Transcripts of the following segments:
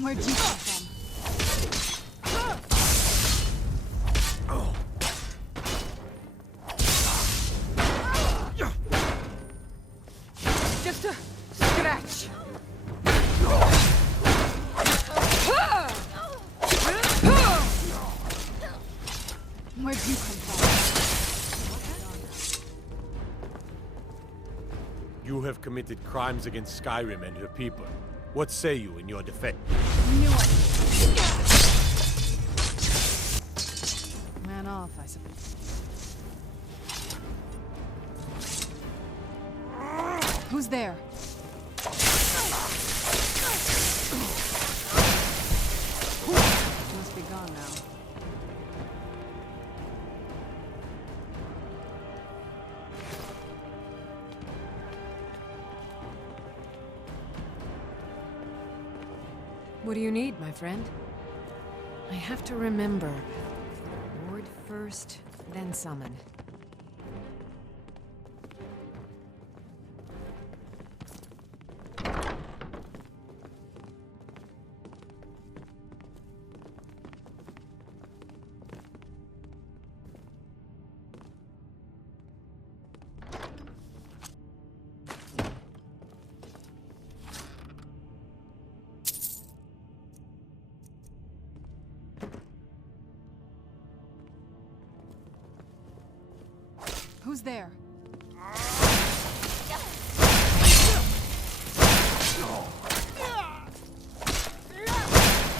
Where'd you come from? Just a scratch. Where'd you come from? You have committed crimes against Skyrim and her people. What say you in your defense? Knew it. Ran off, I suppose. Who's there? Must be gone now. What do you need, my friend? I have to remember. Ward first, then summon. Who's there?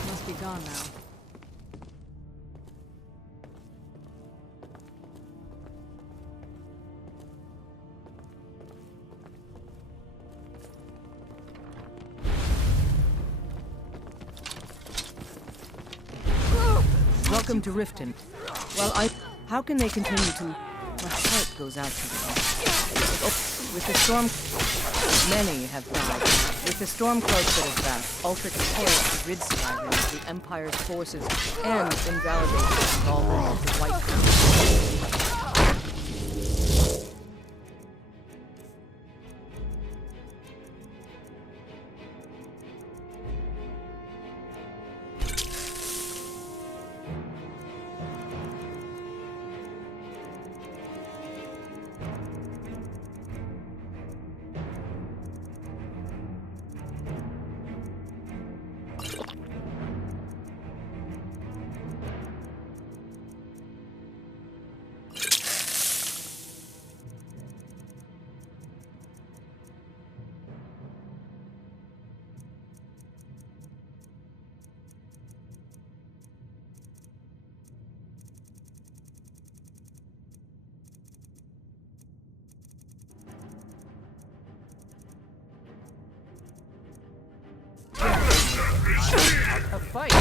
Must be gone now. Welcome to Riften. Well, how can they continue to... My heart goes out to them. With the storm... Many have died. With the storm cloaks that have back, altered chaos to rid Skyrim of the Empire's forces and invalidate the involvement of the White Council. A fight!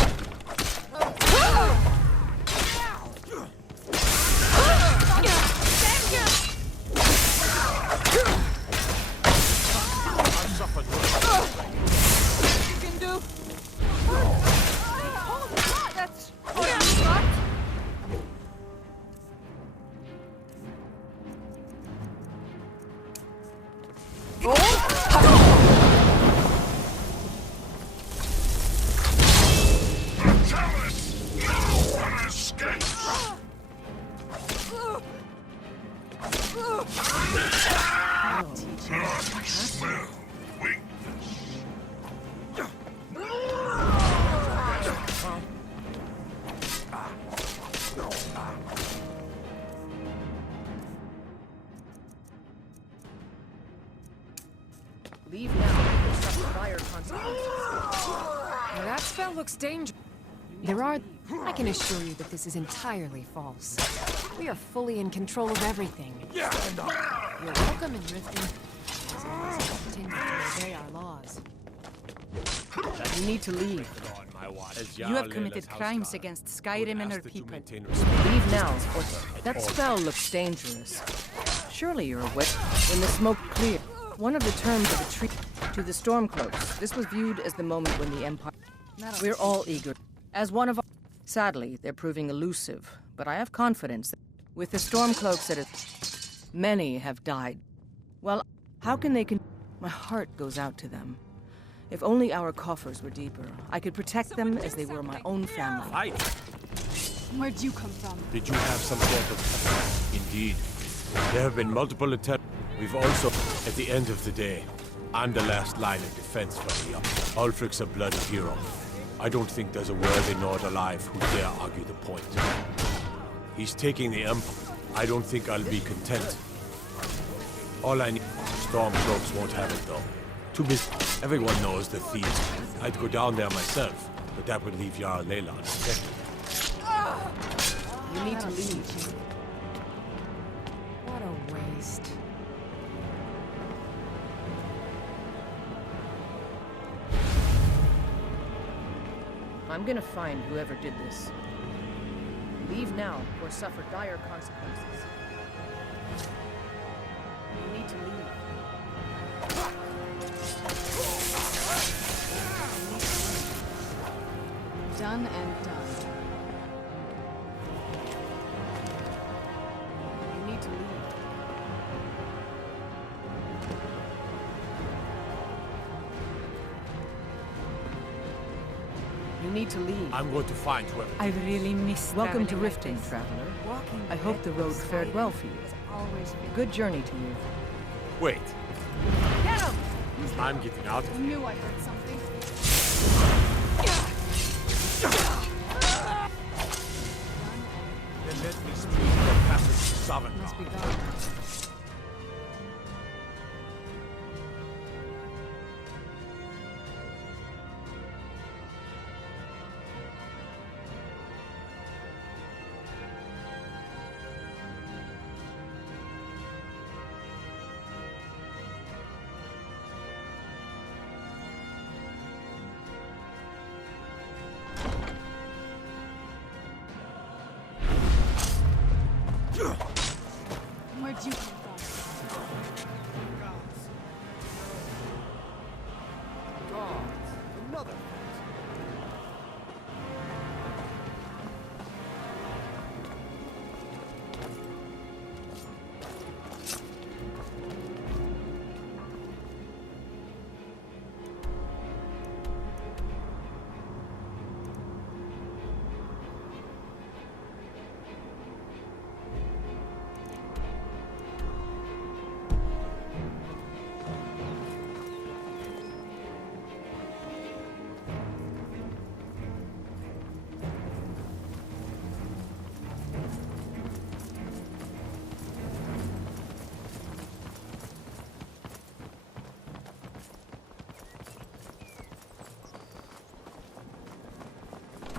Leave now. Suffer dire consequences. Now that spell looks dangerous. I can assure you that this is entirely false. We are fully in control of everything. You're welcome in Riften, as long as you continue to obey our laws. We need to leave. You have committed crimes against Skyrim and her people. Leave now, or that spell looks dangerous. Surely you're aware. When the smoke cleared, one of the terms of the treaty to the Stormcloaks, this was viewed as the moment when the Empire... We're all eager. As one of our... Sadly, they're proving elusive, but I have confidence that with the Stormcloaks that many have died. Well, how can they My heart goes out to them. If only our coffers were deeper, I could protect them as they were my own family. Fight! Where'd you come from? Did you have some sort of... Indeed. There have been multiple attempts. We've also, at the end of the day, I'm the last line of defense for the Ulfric's a bloody hero. I don't think there's a worthy Nord alive who dare argue the point. He's taking the Empire. I don't think I'll be content. All I need... Stormcloaks won't have it, though. Too busy. Everyone knows the thieves. I'd go down there myself, but that would leave Jarl Layla unprotected. You need to leave. What a waste. I'm gonna find whoever did this. Leave now, or suffer dire consequences. You need to leave. Done and done. You need to leave. You need to leave. I'm going to find whoever... I really miss Welcome to traveling like Riften, this. traveler. Walking I hope the road fared well for you. always been Good journey to you. Wait, Get him! I'm getting out of I here. knew I heard something. Then let me speak the passage to Savanna. Must be gone. Where'd you come from? Another.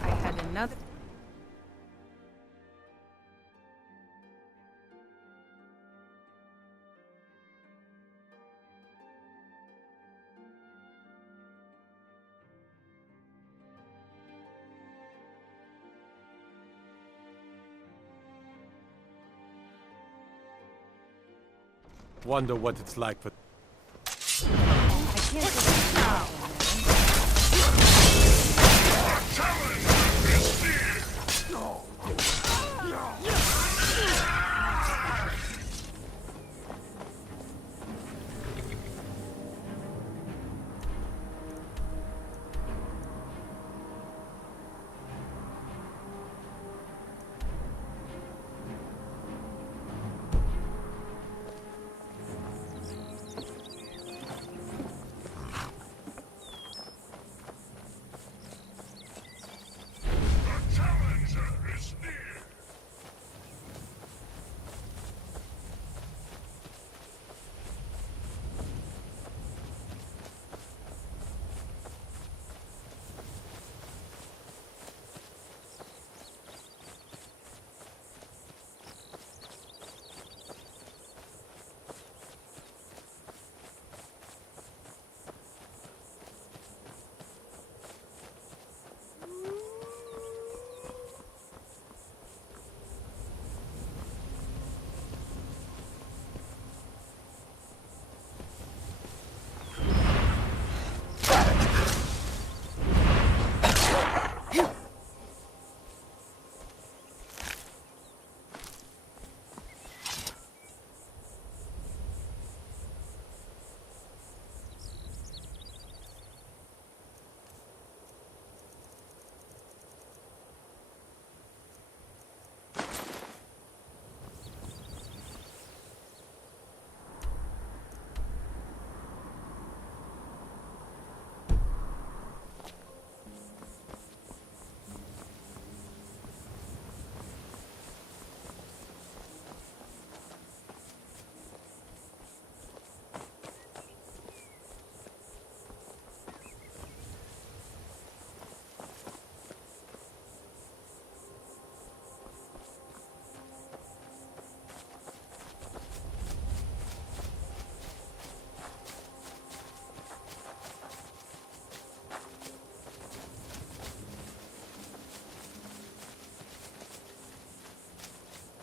I had another. Wonder what it's like for... I can't believe now.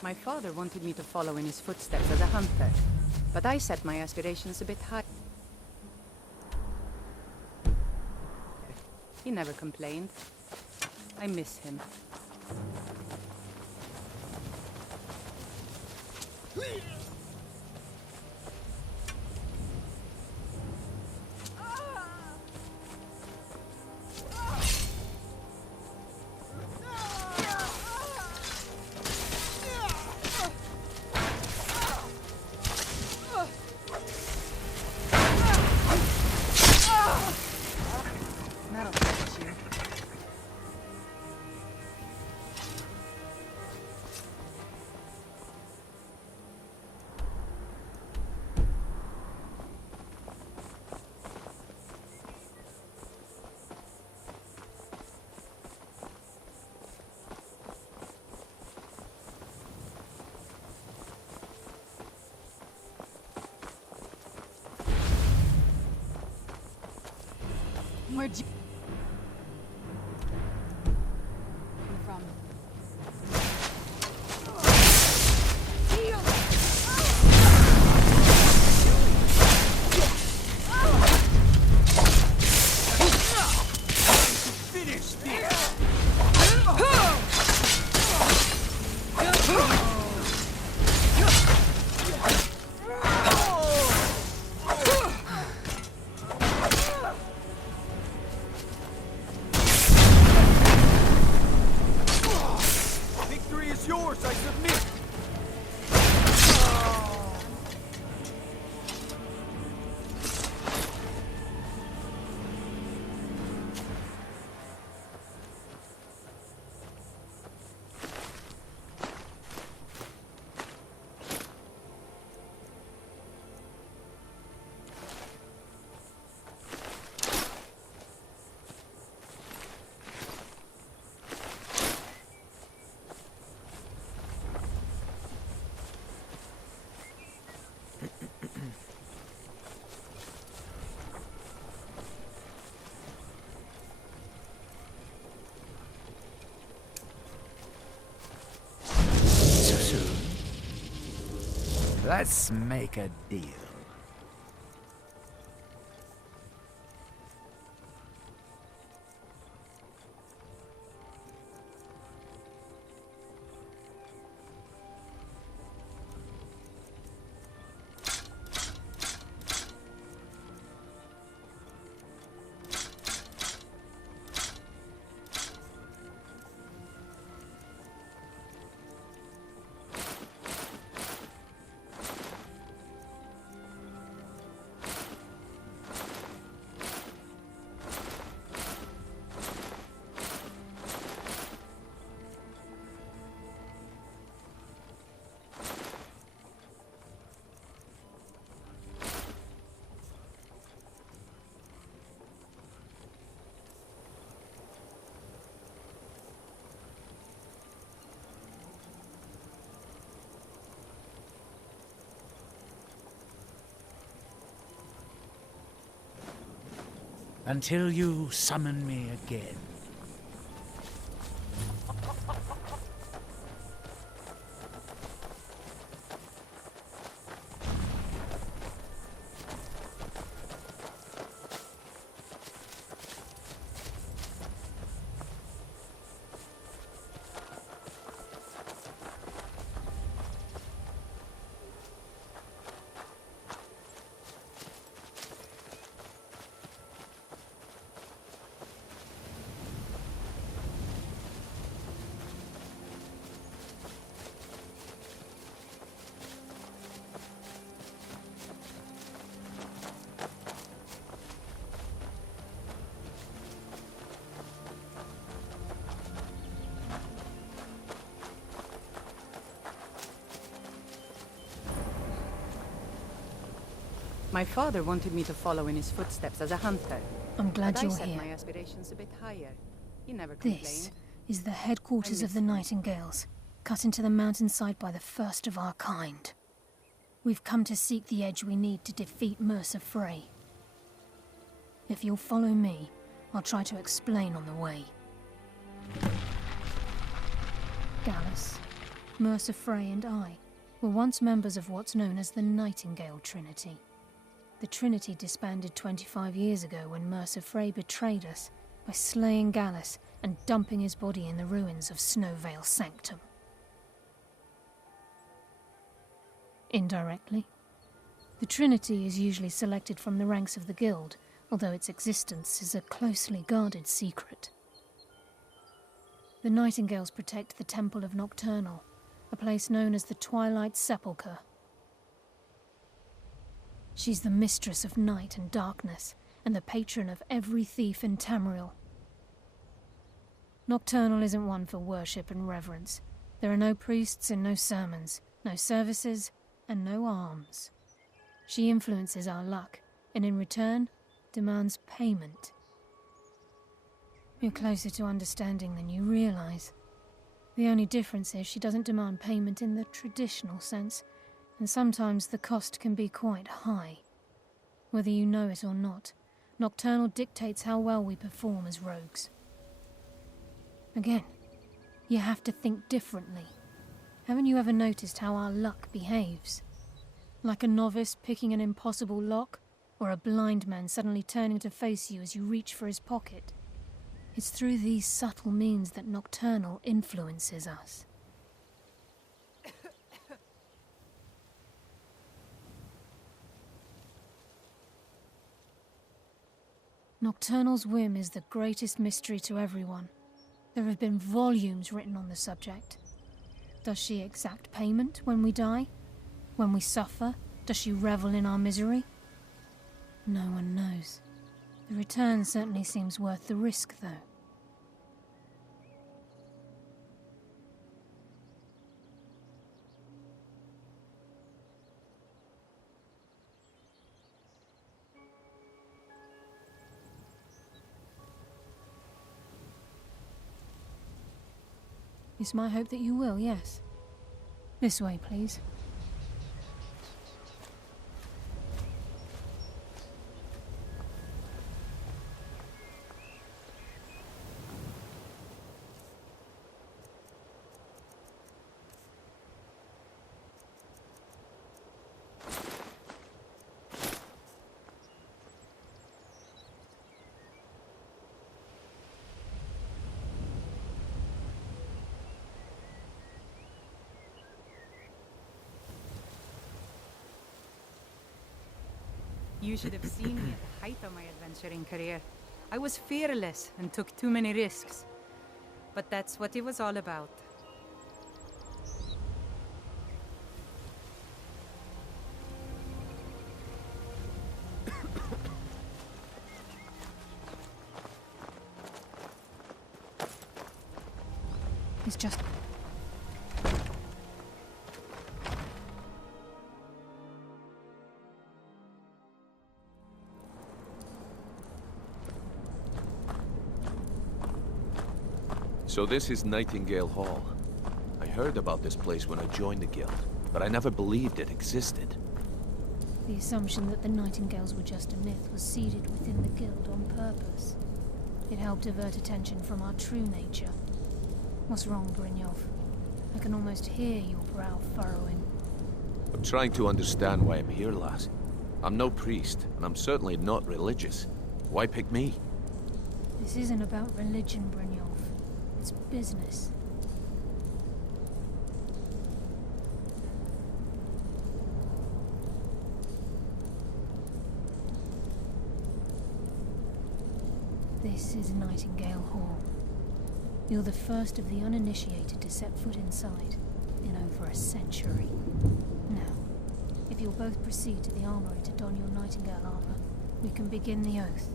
My father wanted me to follow in his footsteps as a hunter, but I set my aspirations a bit high. He never complained. I miss him. That'll fetch you. Where'd you come from? Victory is yours, I submit! So soon. Let's make a deal. Until you summon me again. My father wanted me to follow in his footsteps as a hunter, I'm glad but I you're set my here. aspirations a bit higher. He never complained. This is the headquarters of the miss Nightingales, cut into the mountainside by the first of our kind. We've come to seek the edge we need to defeat Mercer Frey. If you'll follow me, I'll try to explain on the way. Gallus, Mercer Frey and I were once members of what's known as the Nightingale Trinity. The Trinity disbanded 25 years ago when Mercer Frey betrayed us by slaying Gallus and dumping his body in the ruins of Snowvale Sanctum. Indirectly, the Trinity is usually selected from the ranks of the Guild, although its existence is a closely guarded secret. The Nightingales protect the Temple of Nocturnal, a place known as the Twilight Sepulchre. She's the mistress of night and darkness, and the patron of every thief in Tamriel. Nocturnal isn't one for worship and reverence. There are no priests and no sermons, no services, and no alms. She influences our luck, and in return, demands payment. You're closer to understanding than you realize. The only difference is she doesn't demand payment in the traditional sense, and sometimes the cost can be quite high. Whether you know it or not, Nocturnal dictates how well we perform as rogues. Again, you have to think differently. Haven't you ever noticed how our luck behaves? Like a novice picking an impossible lock, or a blind man suddenly turning to face you as you reach for his pocket. It's through these subtle means that Nocturnal influences us. Nocturnal's whim is the greatest mystery to everyone. There have been volumes written on the subject. Does she exact payment when we die? When we suffer? Does she revel in our misery? No one knows. The return certainly seems worth the risk, though. It's my hope that you will, yes. This way, please. You should have seen me at the height of my adventuring career. I was fearless and took too many risks. But that's what it was all about. It's just... So this is Nightingale Hall. I heard about this place when I joined the guild, but I never believed it existed. The assumption that the Nightingales were just a myth was seeded within the guild on purpose. It helped divert attention from our true nature. What's wrong, Brynjolf? I can almost hear your brow furrowing. I'm trying to understand why I'm here, lass. I'm no priest, and I'm certainly not religious. Why pick me? This isn't about religion, Brynjolf. It's business. This is Nightingale Hall. You're the first of the uninitiated to set foot inside in over a century. Now, if you'll both proceed to the armory to don your Nightingale armor, we can begin the oath.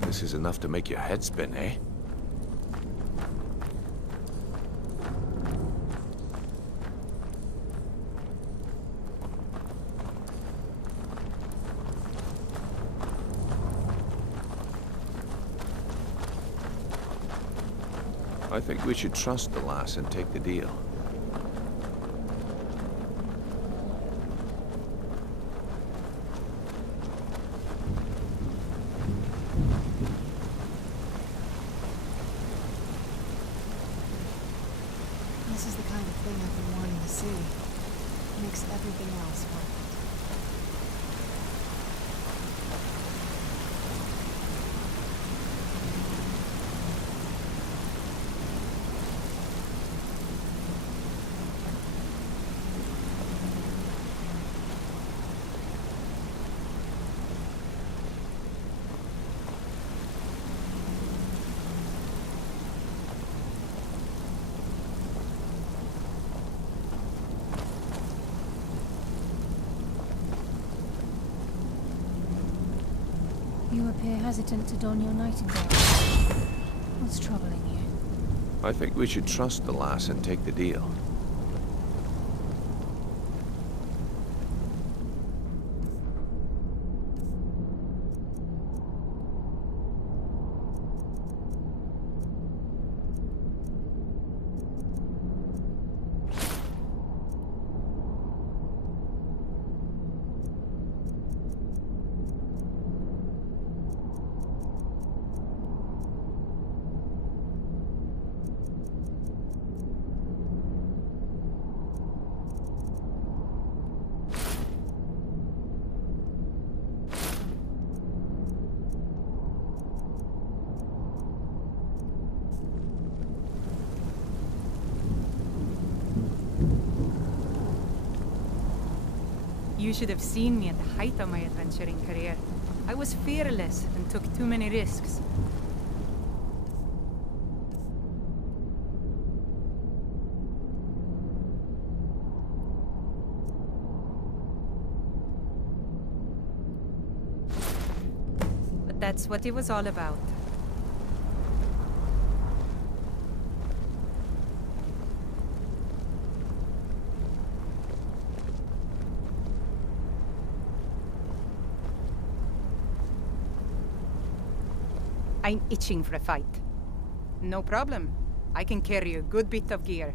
This is enough to make your head spin, eh? I think we should trust the lass and take the deal. This is the kind of thing makes everything else worth it. You appear hesitant to don your Nightingale. What's troubling you? I think we should trust the lass and take the deal. You should have seen me at the height of my adventuring career. I was fearless and took too many risks. But that's what it was all about. I'm itching for a fight. No problem. I can carry a good bit of gear.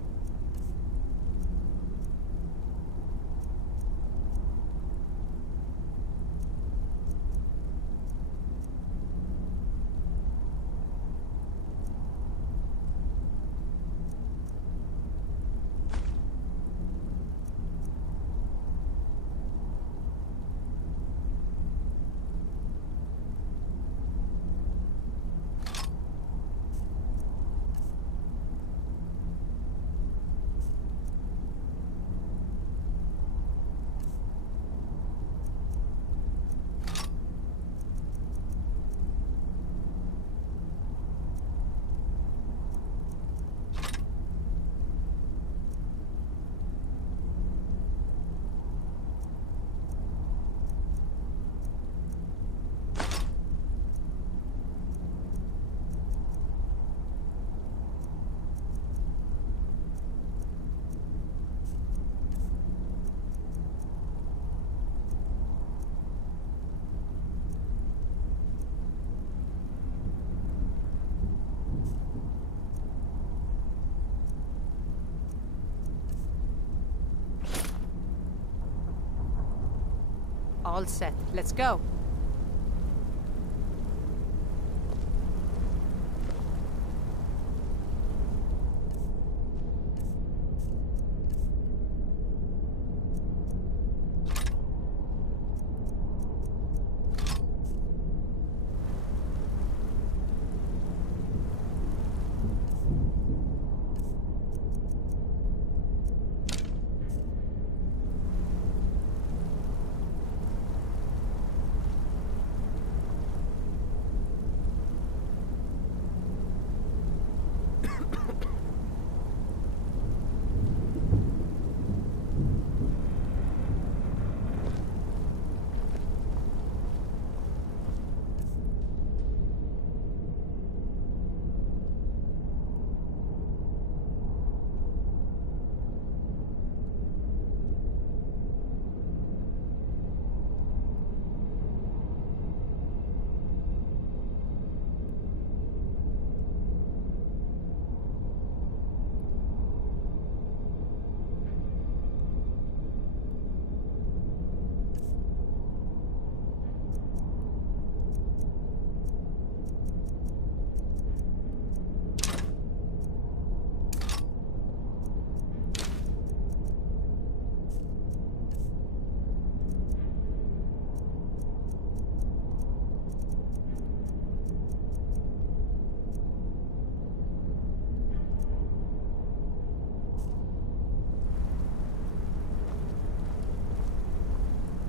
All set. Let's go.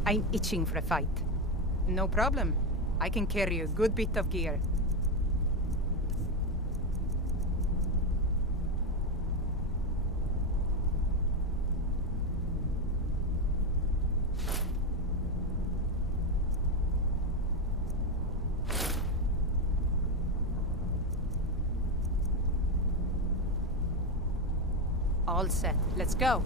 I'm itching for a fight. No problem. I can carry a good bit of gear. All set. Let's go.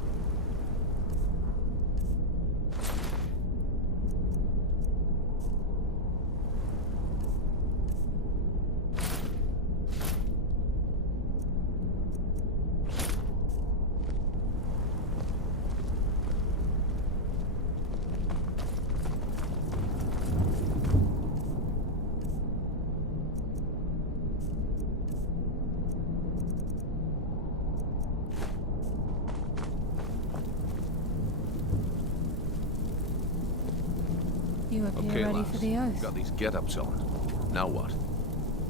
You appear Okay, ready lass. for the oath. Got these get-ups on. Now what?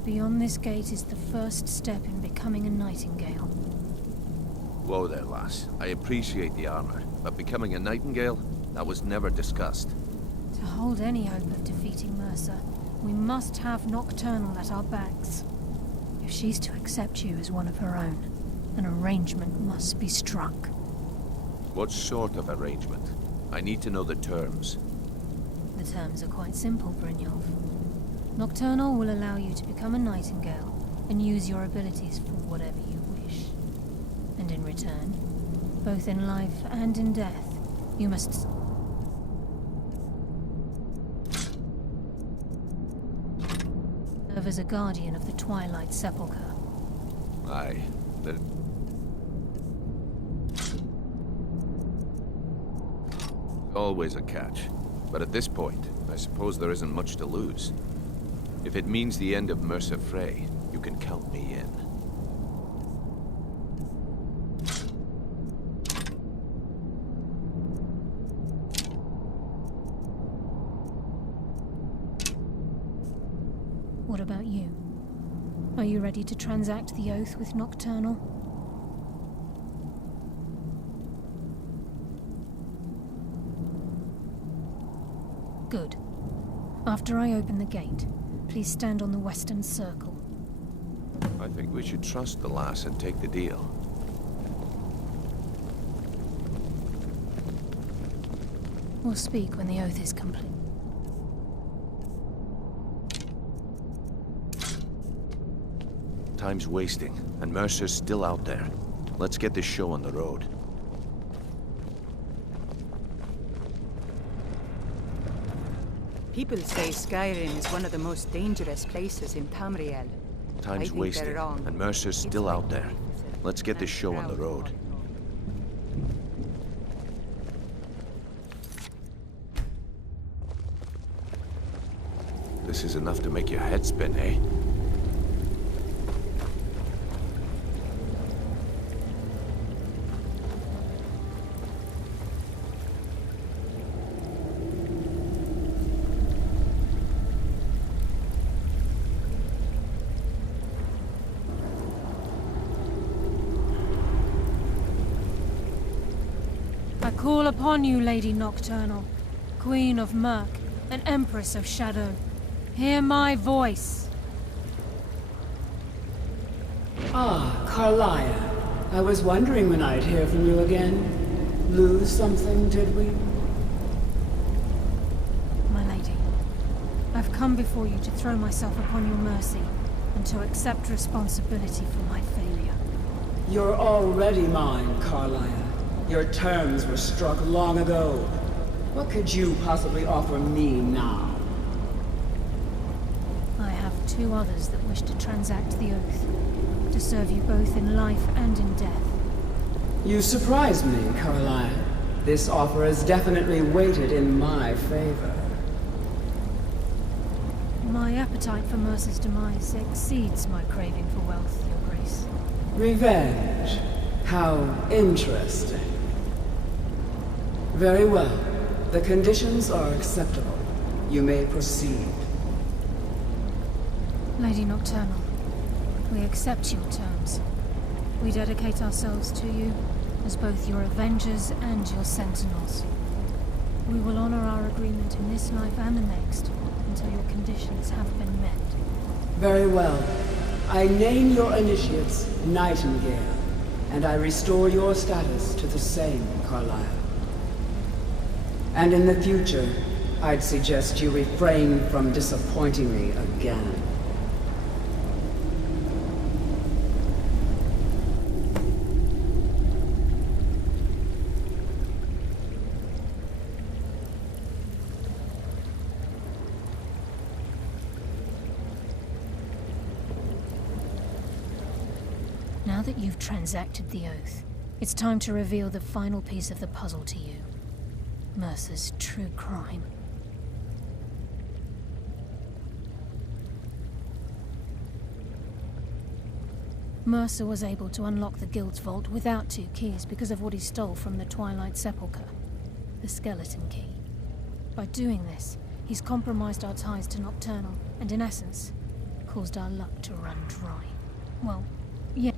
Beyond this gate is the first step in becoming a Nightingale. Whoa there, lass. I appreciate the armor, but becoming a Nightingale? That was never discussed. To hold any hope of defeating Mercer, we must have Nocturnal at our backs. If she's to accept you as one of her own, an arrangement must be struck. What sort of arrangement? I need to know the terms. The terms are quite simple, Brynjolf. Nocturnal will allow you to become a Nightingale and use your abilities for whatever you wish. And in return, both in life and in death, you must serve as a guardian of the Twilight Sepulchre. Aye. Always a catch. But at this point, I suppose there isn't much to lose. If it means the end of Mercer Frey, you can count me in. What about you? Are you ready to transact the oath with Nocturnal? Good. After I open the gate, please stand on the western circle. I think we should trust the lass and take the deal. We'll speak when the oath is complete. Time's wasting, and Mercer's still out there. Let's get this show on the road. People say Skyrim is one of the most dangerous places in Tamriel. I Time's think wasting, they're wrong. and Mercer's still out there. Let's get this show on the road. This is enough to make your head spin, eh? I call upon you, Lady Nocturnal, Queen of Murk, and Empress of Shadow. Hear my voice. Ah, Carlia. I was wondering when I'd hear from you again. Lose something, did we? My lady, I've come before you to throw myself upon your mercy and to accept responsibility for my failure. You're already mine, Carlia. Your terms were struck long ago. What could you possibly offer me now? I have two others that wish to transact the oath, to serve you both in life and in death. You surprise me, Carlia. This offer is definitely weighted in my favor. My appetite for Mercer's demise exceeds my craving for wealth, Your Grace. Revenge. How interesting. Very well. The conditions are acceptable. You may proceed. Lady Nocturnal, we accept your terms. We dedicate ourselves to you as both your avengers and your sentinels. We will honor our agreement in this life and the next, until your conditions have been met. Very well. I name your initiates Nightingale, and I restore your status to the same, Carlyle. And in the future, I'd suggest you refrain from disappointing me again. Now that you've transacted the oath, it's time to reveal the final piece of the puzzle to you. Mercer's true crime. Mercer was able to unlock the Guild's vault without 2 keys because of what he stole from the Twilight Sepulchre, the skeleton key. By doing this, he's compromised our ties to Nocturnal, and in essence, caused our luck to run dry. Well, yeah,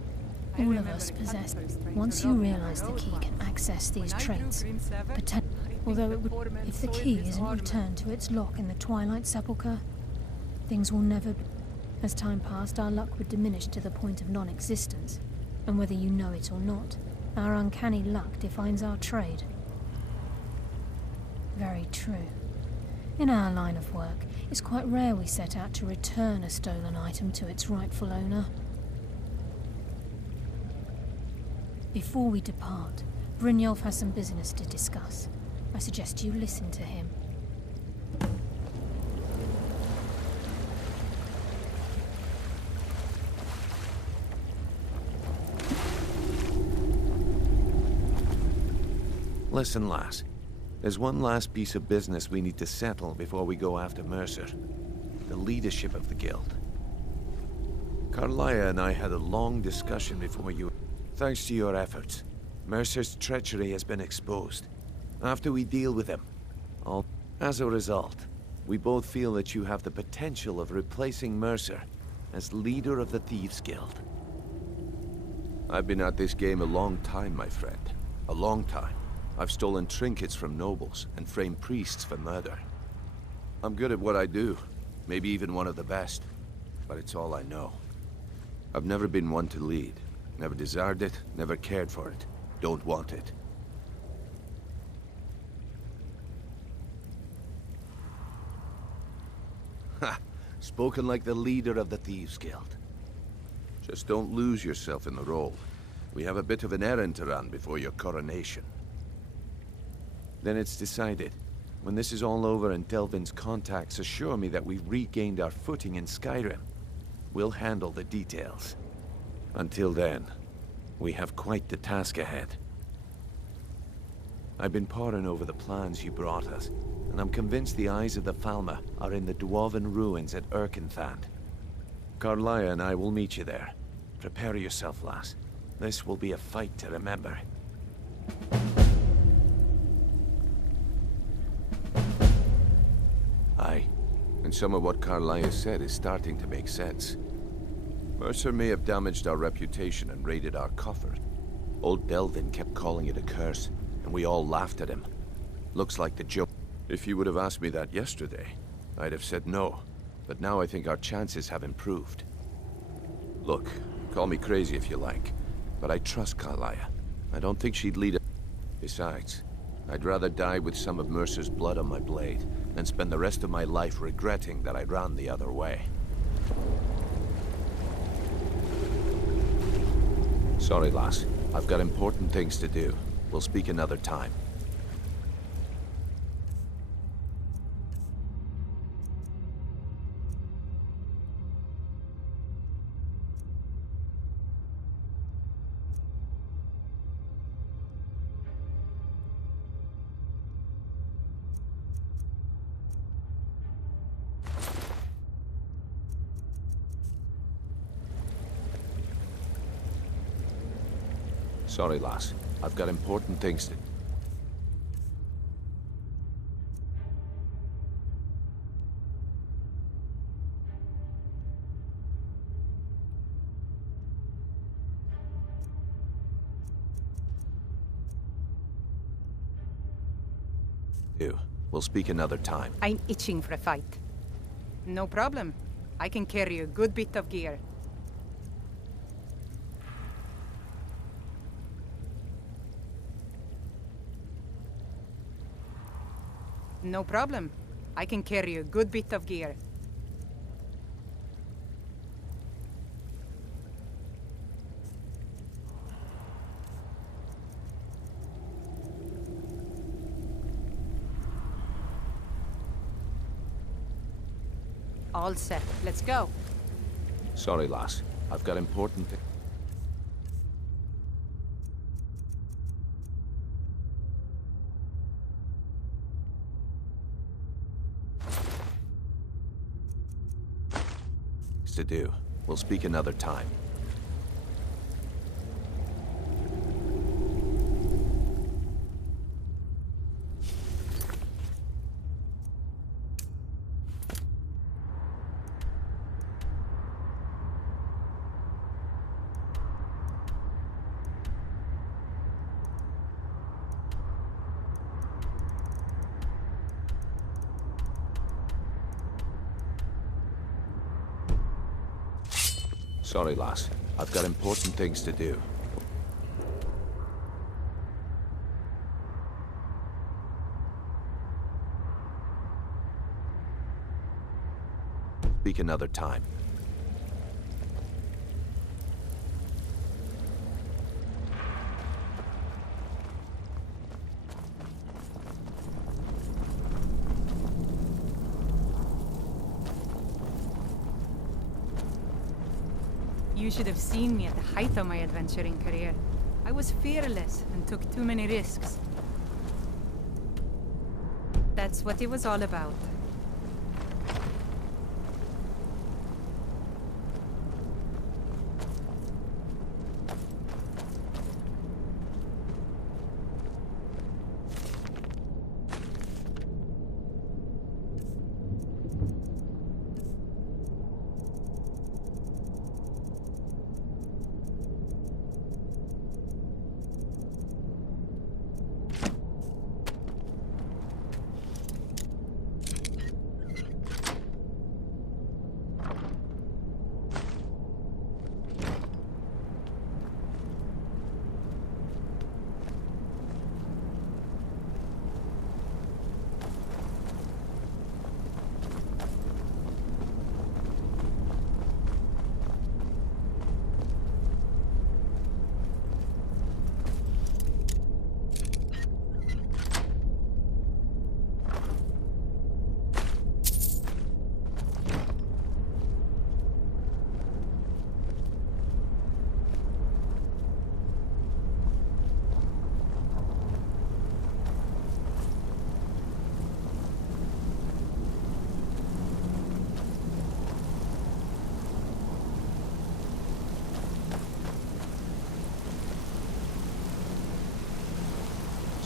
all of us possess. Once you realize the key can access these traits, although it would, if the key isn't returned to its lock in the Twilight Sepulchre, things will never be. As time passed, our luck would diminish to the point of non-existence, and whether you know it or not, our uncanny luck defines our trade. Very true. In our line of work, it's quite rare we set out to return a stolen item to its rightful owner. Before we depart, Brynjolf has some business to discuss. I suggest you listen to him. Listen, lass. There's one last piece of business we need to settle before we go after Mercer. The leadership of the Guild. Carlaya and I had a long discussion before you. Thanks to your efforts, Mercer's treachery has been exposed. After we deal with him, as a result, we both feel that you have the potential of replacing Mercer as leader of the Thieves Guild. I've been at this game a long time, my friend. A long time. I've stolen trinkets from nobles and framed priests for murder. I'm good at what I do, maybe even one of the best, but it's all I know. I've never been one to lead. Never desired it, never cared for it. Don't want it. Ha! Spoken like the leader of the Thieves Guild. Just don't lose yourself in the role. We have a bit of an errand to run before your coronation. Then it's decided. When this is all over and Delvin's contacts assure me that we've regained our footing in Skyrim, we'll handle the details. Until then, we have quite the task ahead. I've been poring over the plans you brought us, and I'm convinced the eyes of the Falmer are in the Dwarven ruins at Erkenthand. Carlaya and I will meet you there. Prepare yourself, lass. This will be a fight to remember. Aye, and some of what Carlaya said is starting to make sense. Mercer may have damaged our reputation and raided our coffers. Old Delvin kept calling it a curse, and we all laughed at him. Looks like the joke. If you would have asked me that yesterday, I'd have said no, but now I think our chances have improved. Look, call me crazy if you like, but I trust Carlaya. I don't think she'd lead it. Besides, I'd rather die with some of Mercer's blood on my blade than spend the rest of my life regretting that I ran the other way. Sorry, lass. I've got important things to do. We'll speak another time. Sorry, lass. I've got important things to... We'll speak another time. I'm itching for a fight. No problem. I can carry a good bit of gear. No problem. I can carry a good bit of gear. All set. Let's go. Sorry, lass. I've got important things. To do. We'll speak another time. Sorry, lass. I've got important things to do. Speak another time. You should have seen me at the height of my adventuring career. I was fearless and took too many risks. That's what it was all about.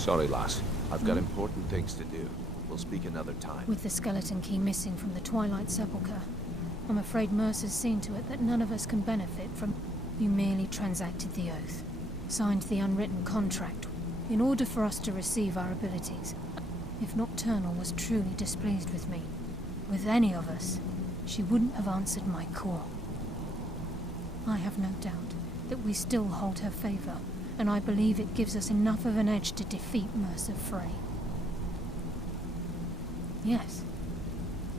Sorry, lass. I've got important things to do. We'll speak another time. With the skeleton key missing from the Twilight Sepulchre, I'm afraid Mercer's seen to it that none of us can benefit from... You merely transacted the oath, signed the unwritten contract, in order for us to receive our abilities. If Nocturnal was truly displeased with me, with any of us, she wouldn't have answered my call. I have no doubt that we still hold her favor, and I believe it gives us enough of an edge to defeat Mercer Frey. Yes.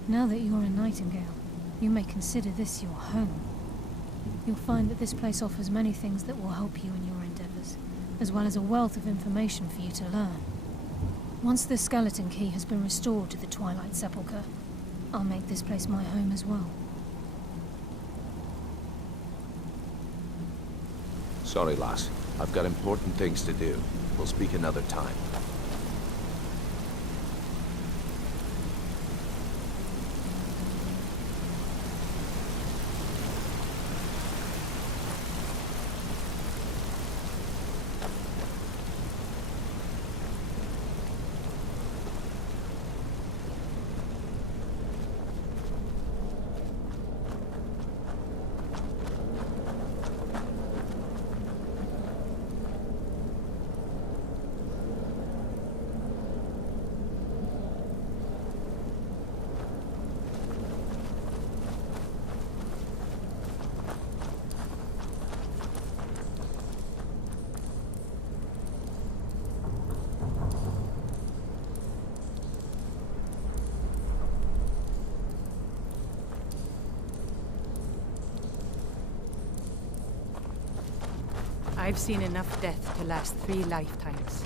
Now that you're in Nightingale, you may consider this your home. You'll find that this place offers many things that will help you in your endeavors, as well as a wealth of information for you to learn. Once the skeleton key has been restored to the Twilight Sepulchre, I'll make this place my home as well. Sorry, lass. I've got important things to do. We'll speak another time. I've seen enough death to last 3 lifetimes.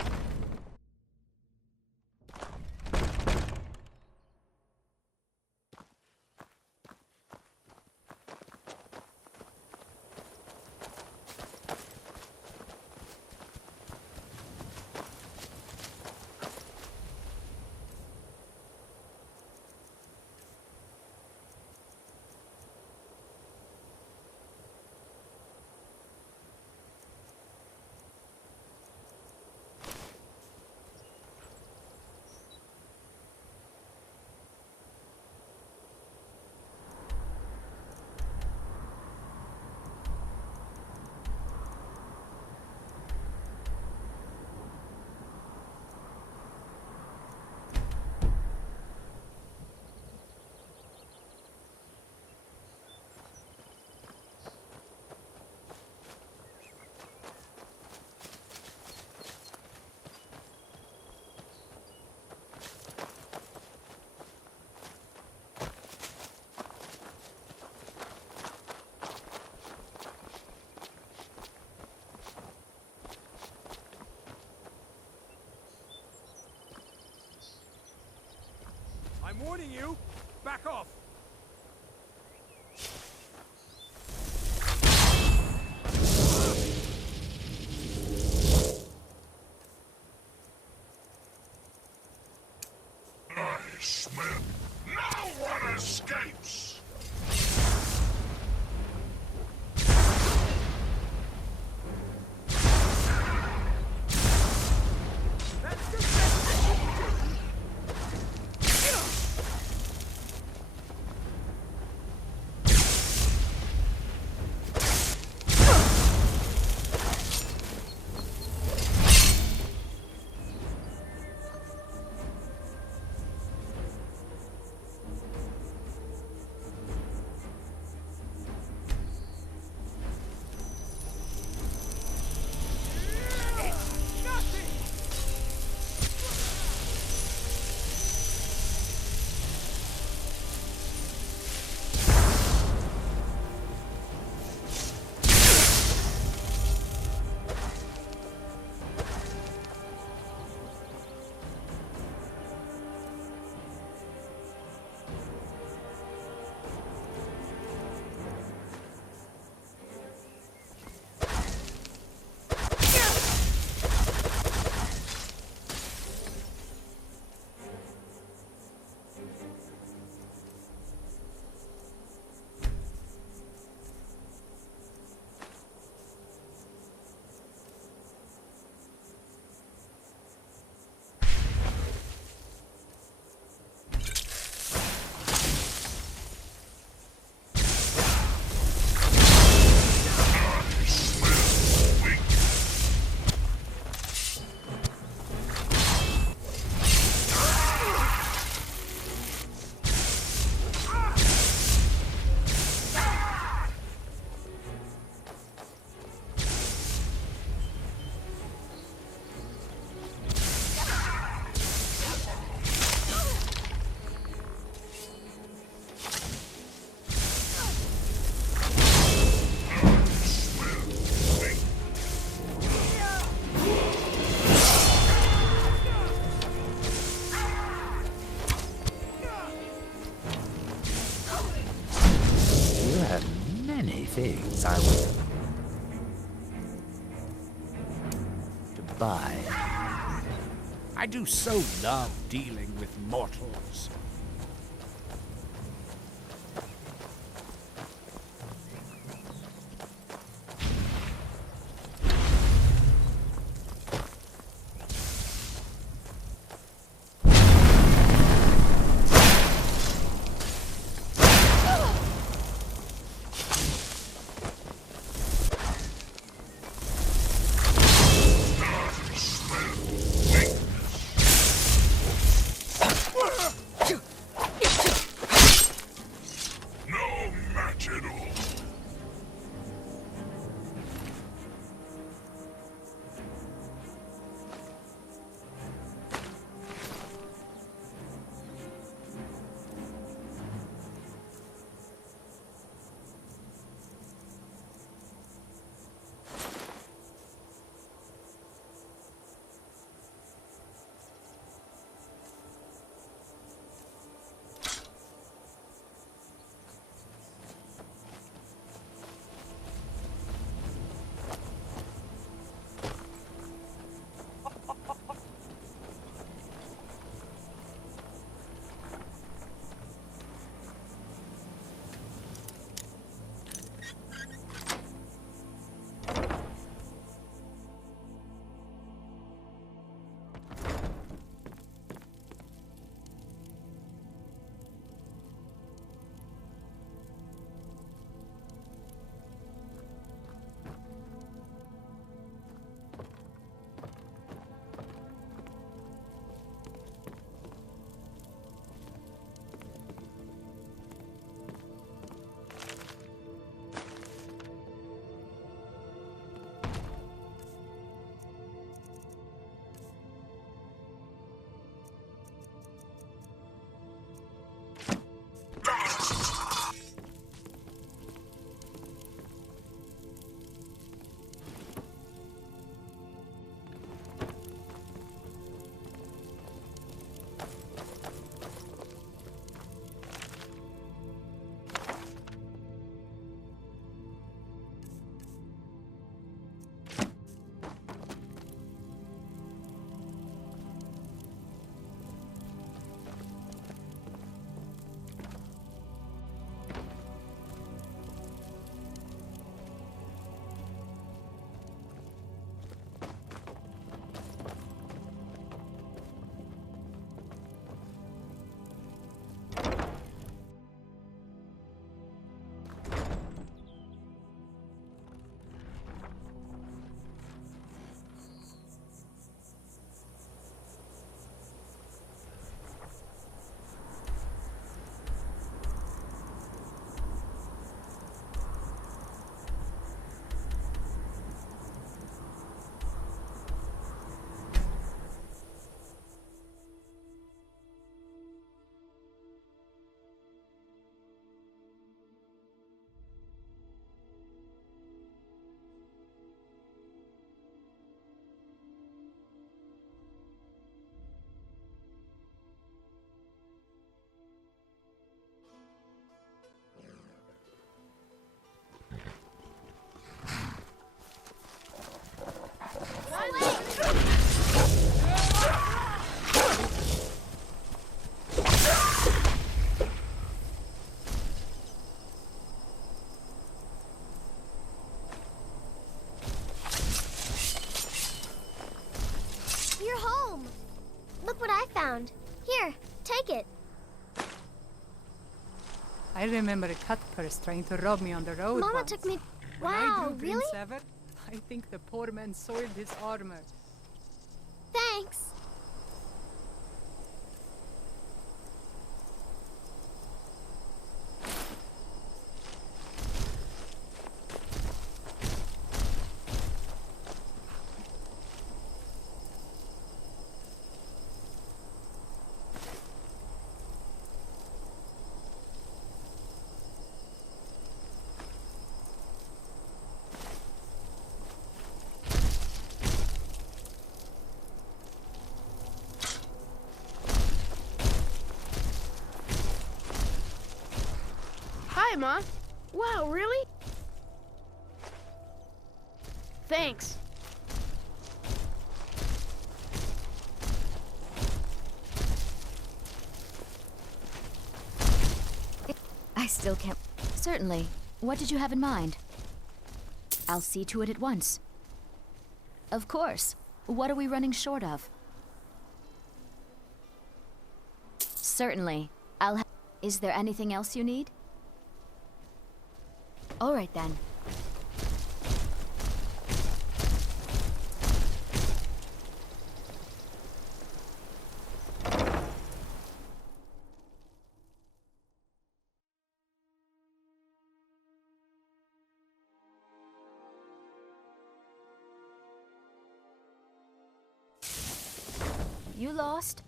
I'm warning you! Back off! I smell. No one escapes! Things I would to buy. I do so love dealing with mortals. Here, take it. I remember a cut purse trying to rob me on the road Mama once. took me. When I Wow, drew really? Prince Ever, I think the poor man soiled his armor. Thanks. Hi, Ma. Wow, really? Thanks. I still can't... Certainly. What did you have in mind? I'll see to it at once. Of course. What are we running short of? Certainly. Is there anything else you need? All right, then. You lost?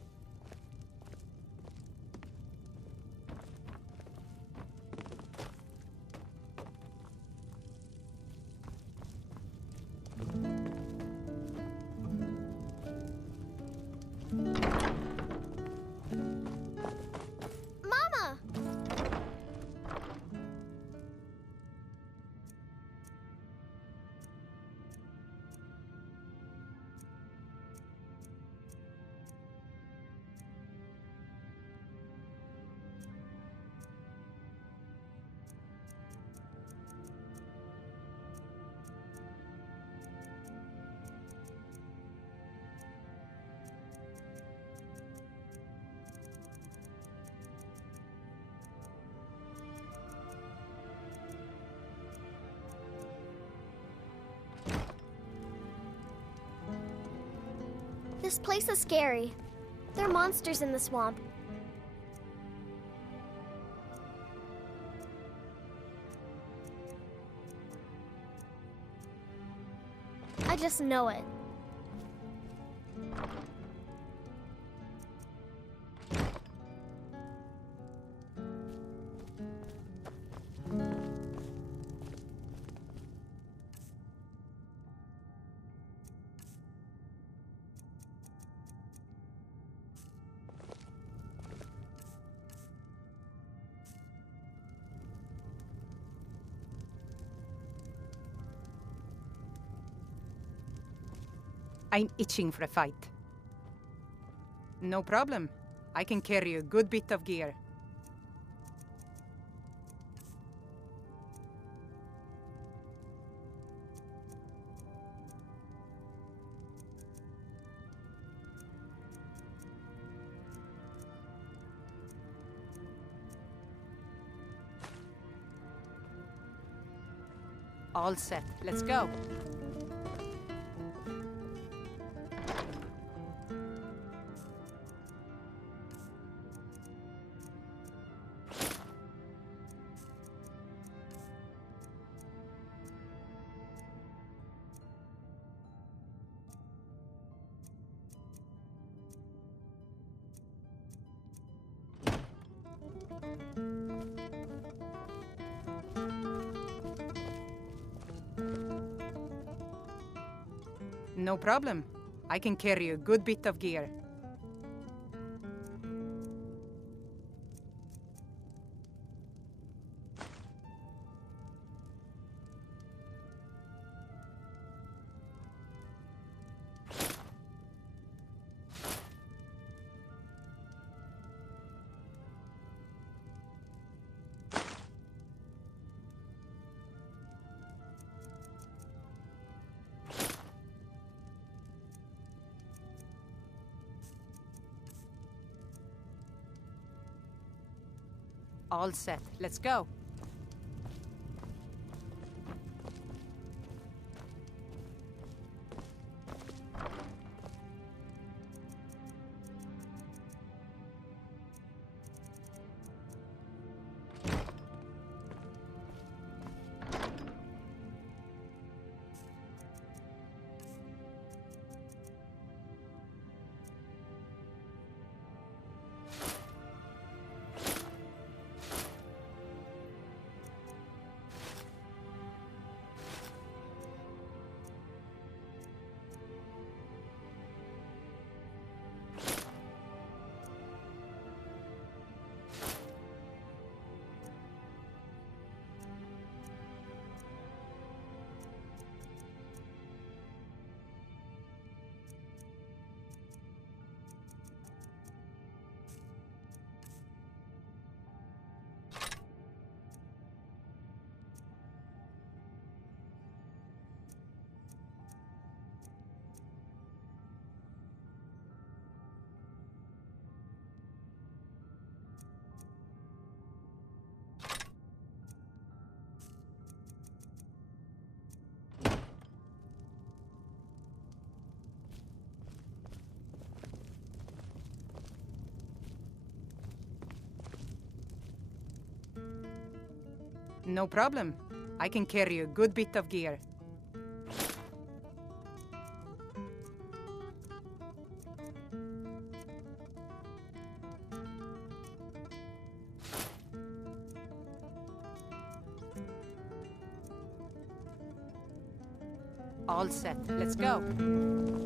Mama! This place is scary. There are monsters in the swamp. I just know it. I'm itching for a fight. No problem. I can carry a good bit of gear. All set. Let's go. No problem. I can carry a good bit of gear. All set. Let's go. No problem. I can carry a good bit of gear. All set. Let's go.